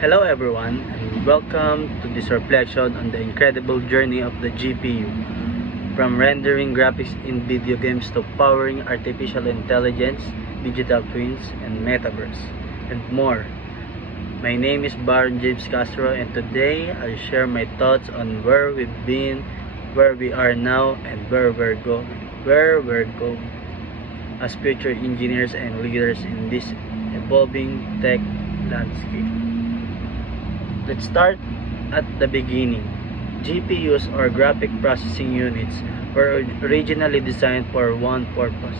Hello everyone, and welcome to this reflection on the incredible journey of the GPU. From rendering graphics in video games to powering artificial intelligence, digital twins, and metaverse, and more. My name is Baron James Castro, and today I'll share my thoughts on where we've been, where we are now, and where we're going as future engineers and leaders in this evolving tech landscape. Let's start at the beginning. GPUs, or graphic processing units, were originally designed for one purpose: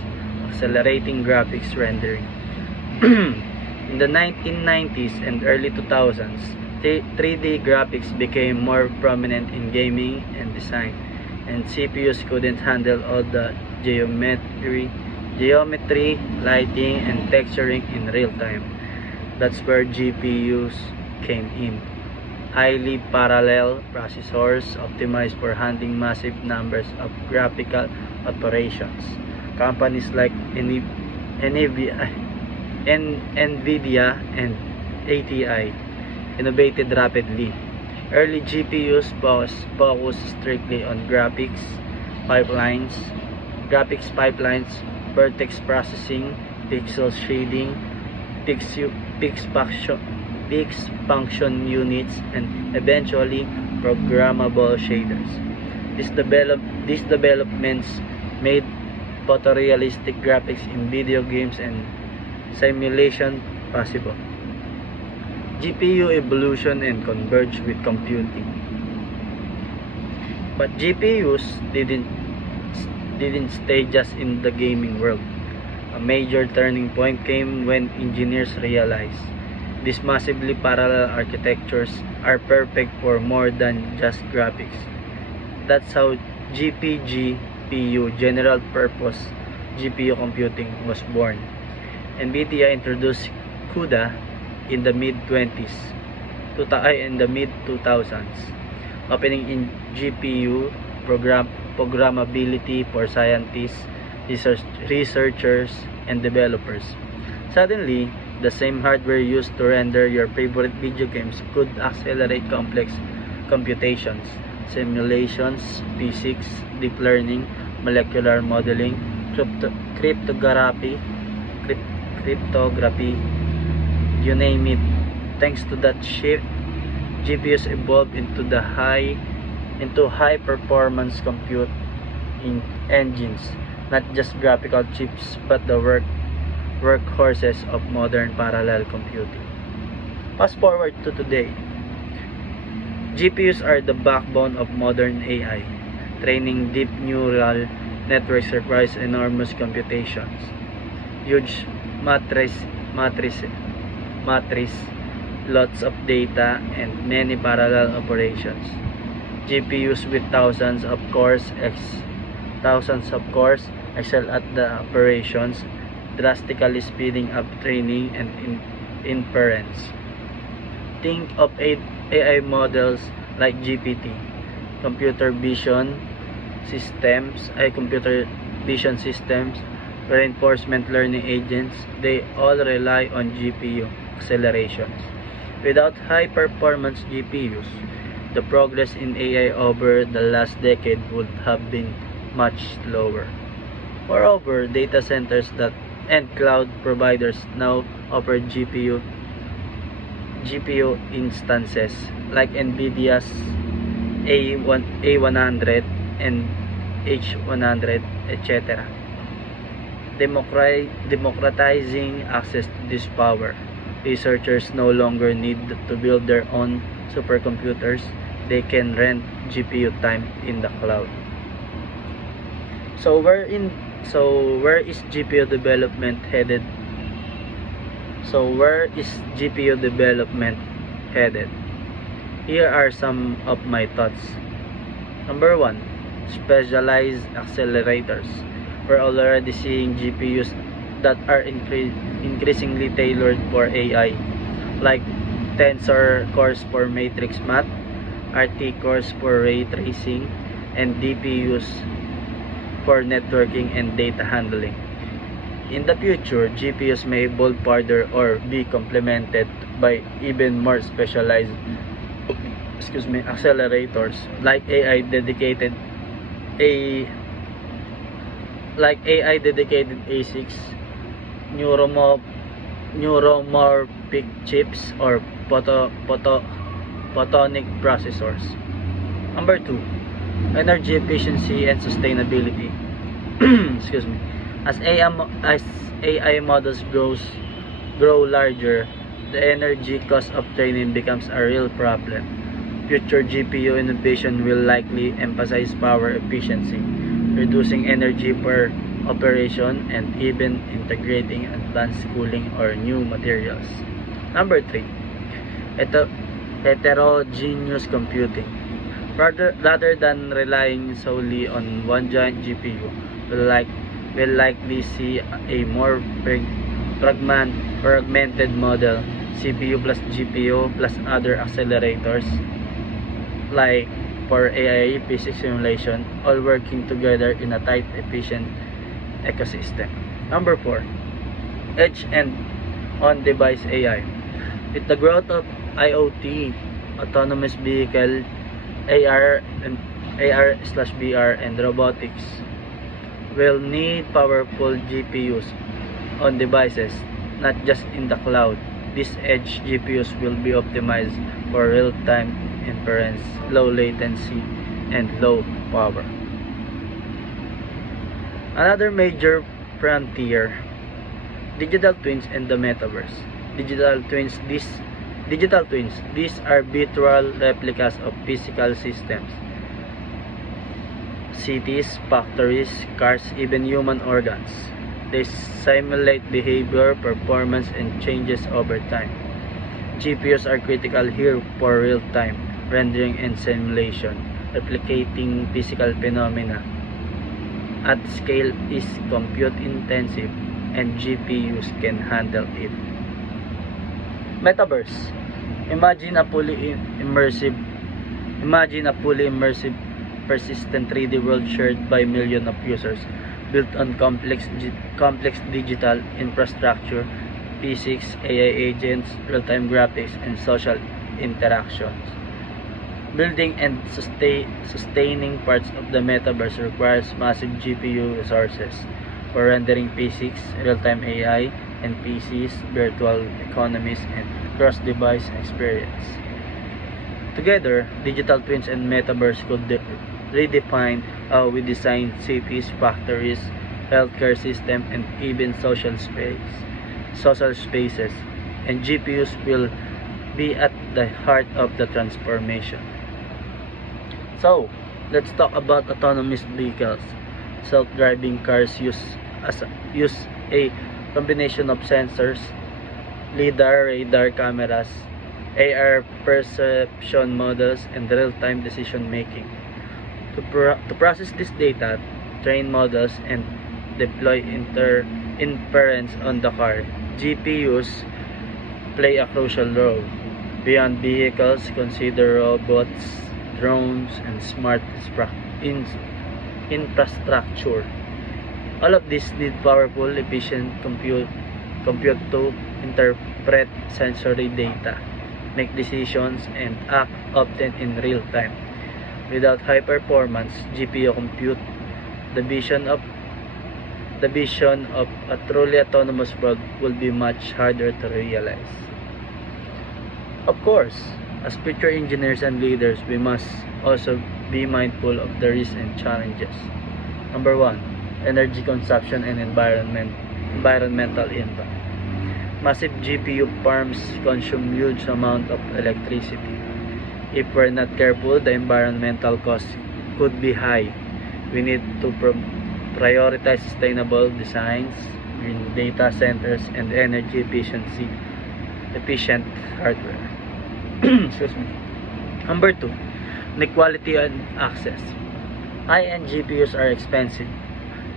accelerating graphics rendering. In the 1990s and early 2000s, 3D graphics became more prominent in gaming and design, and CPUs couldn't handle all the geometry, lighting, and texturing in real time. That's where GPUs came in. Highly parallel processors optimized for handling massive numbers of graphical operations. Companies like NVIDIA and ATI innovated rapidly. Early GPUs focused strictly on graphics pipelines, vertex processing, pixel shading, fixed function units, and eventually programmable shaders. These developments made photorealistic graphics in video games and simulation possible. GPU evolution and converged with computing. But GPUs didn't stay just in the gaming world. A major turning point came when engineers realized these massively parallel architectures are perfect for more than just graphics. That's how GPGPU, general purpose GPU computing, was born. NVIDIA introduced CUDA in the mid-20s, in the mid-2000s, opening in GPU programmability for scientists, researchers, and developers. Suddenly, the same hardware used to render your favorite video games could accelerate complex computations, simulations, physics, deep learning, molecular modeling, cryptography, you name it. Thanks to that shift, GPUs evolved into high performance compute engines, not just graphical chips but the workhorses of modern parallel computing. Fast forward to today. GPUs are the backbone of modern AI. Training deep neural networks requires enormous computations, huge matrices, lots of data, and many parallel operations. GPUs with thousands of cores excel at the operations, drastically speeding up training and inference. Think of AI models like GPT, computer vision systems, reinforcement learning agents. They all rely on GPU accelerations. Without high-performance GPUs, the progress in AI over the last decade would have been much slower. Moreover, data centers and cloud providers now offer GPU instances like NVIDIA's A100 and H100, etc., democratizing access to this power. Researchers no longer need to build their own supercomputers. They can rent GPU time in the cloud. So where is GPU development headed? Here are some of my thoughts. Number 1, specialized accelerators. We're already seeing GPUs that are increasingly tailored for AI, like Tensor cores for matrix math, RT cores for ray tracing, and DPUs for networking and data handling. In the future, GPUs may evolve further or be complemented by even more specialized accelerators like a AI dedicated ASICs, neuromorphic chips, or photonic processors. Number 2, energy efficiency and sustainability. Excuse me. As AI models grow larger, the energy cost of training becomes a real problem. Future GPU innovation will likely emphasize power efficiency, reducing energy per operation, and even integrating advanced cooling or new materials. Number 3, heterogeneous computing. Rather than relying solely on one giant GPU, we'll likely see a more fragmented model, CPU plus GPU plus other accelerators like for AI, physics simulation, all working together in a tight, efficient ecosystem. Number 4, edge and on-device AI. With the growth of IoT, autonomous vehicle, AR/VR, and robotics, will need powerful GPUs on devices, not just in the cloud. These edge GPUs will be optimized for real-time inference, low latency, and low power. Another major frontier, digital twins and the metaverse. Digital twins, these are virtual replicas of physical systems. Cities, factories, cars, even human organs. They simulate behavior, performance, and changes over time. GPUs are critical here for real-time rendering and simulation. Replicating physical phenomena at scale is compute intensive, and GPUs can handle it. Metaverse. Imagine a fully immersive, persistent 3D world shared by millions of users, built on complex digital infrastructure, physics, AI agents, real-time graphics, and social interactions. Building and sustaining parts of the metaverse requires massive GPU resources for rendering physics, real-time AI, and PCs, virtual economies, and cross-device experience. Together, digital twins and metaverse could redefine how we design cities, factories, healthcare system, and even social spaces. And GPUs will be at the heart of the transformation. So, let's talk about autonomous vehicles. Self-driving cars use a combination of sensors, LiDAR, radar cameras, AR perception models, and real-time decision making. To process this data, train models, and deploy inference on the car, GPUs play a crucial role. Beyond vehicles, consider robots, drones, and smart infrastructure. All of these need powerful, efficient compute to interpret sensory data, make decisions, and act often in real time. Without high performance GPU compute, the vision of a truly autonomous world will be much harder to realize. Of course, as future engineers and leaders, we must also be mindful of the risks and challenges. Number 1, energy consumption and environmental impact. Massive GPU farms consume huge amount of electricity. If we're not careful, the environmental costs could be high. We need to prioritize sustainable designs, green data centers, and energy efficient hardware. Excuse me. Number 2, inequality and access. High-end GPUs are expensive.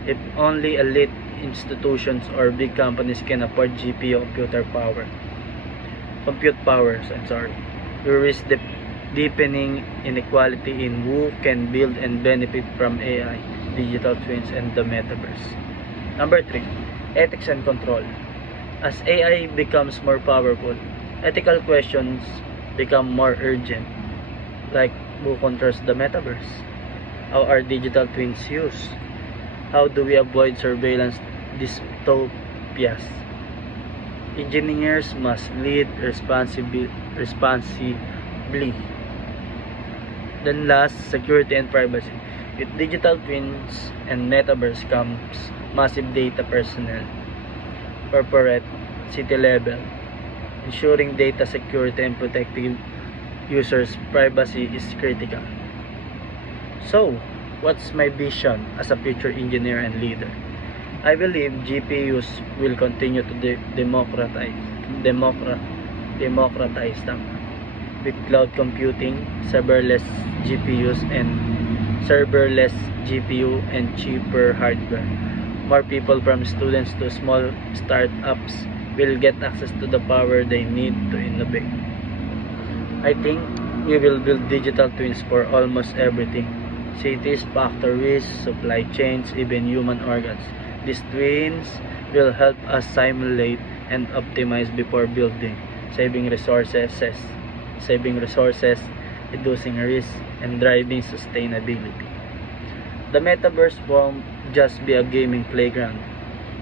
If only elite institutions or big companies can afford GPU compute powers, we risk deepening inequality in who can build and benefit from AI, digital twins, and the metaverse. Number 3, ethics and control. As AI becomes more powerful, Ethical questions become more urgent, like who controls the metaverse? How are digital twins used? How do we avoid surveillance dystopias? Engineers must lead responsibly. Then last, security and privacy. With digital twins and metaverse comes massive data personnel, corporate, city level. Ensuring data security and protecting users' privacy is critical. So, what's my vision as a future engineer and leader? I believe GPUs will continue to democratize them with cloud computing, serverless GPU and cheaper hardware. More people, from students to small startups, will get access to the power they need to innovate. I think we will build digital twins for almost everything. Cities, factories, supply chains, even human organs. These twins will help us simulate and optimize before building, saving resources, reducing risk, and driving sustainability. The metaverse won't just be a gaming playground.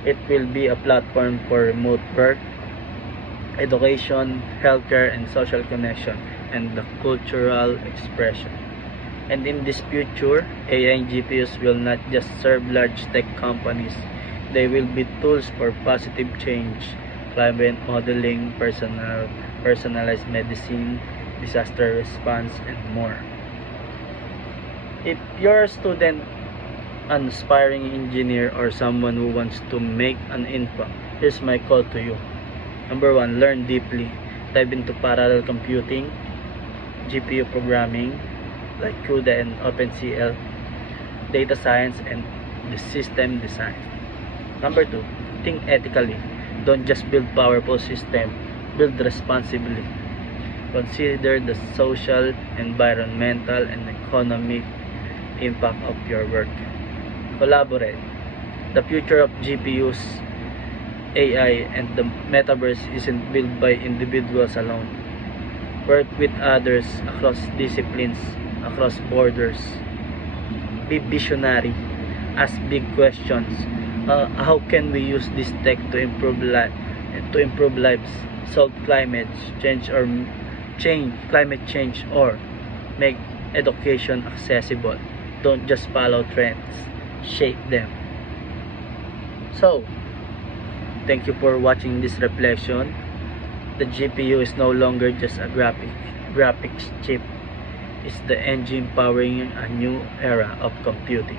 It will be a platform for remote work, education, healthcare, and social connection, and the cultural expression. And in this future, AI and GPUs will not just serve large tech companies. They will be tools for positive change, climate modeling, personalized medicine, disaster response, and more. If you're a student, an aspiring engineer, or someone who wants to make an impact, here's my call to you. Number 1, learn deeply. Dive into parallel computing, GPU programming, like CUDA and OpenCL, data science, and the system design. Number 2, think ethically. Don't just build powerful system, build responsibly. Consider the social, environmental, and economic impact of your work. Collaborate. The future of GPUs, AI, and the metaverse isn't built by individuals alone. Work with others across disciplines, across borders. Be visionary. Ask big questions. How can we use this tech to improve lives, solve climate change, or make education accessible? Don't just follow trends, shape them. So, thank you for watching this reflection. The GPU is no longer just a graphics chip. It's the engine powering a new era of computing.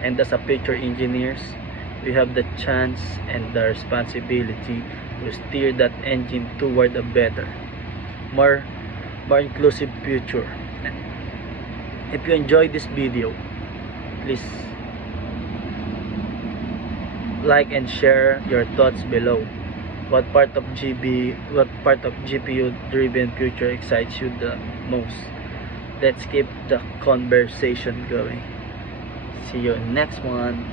And as a future engineers, we have the chance and the responsibility to steer that engine toward a better, more inclusive future. If you enjoyed this video, please like and share your thoughts below. What part of GPU driven future excites you the most? Let's keep the conversation going. See you next one.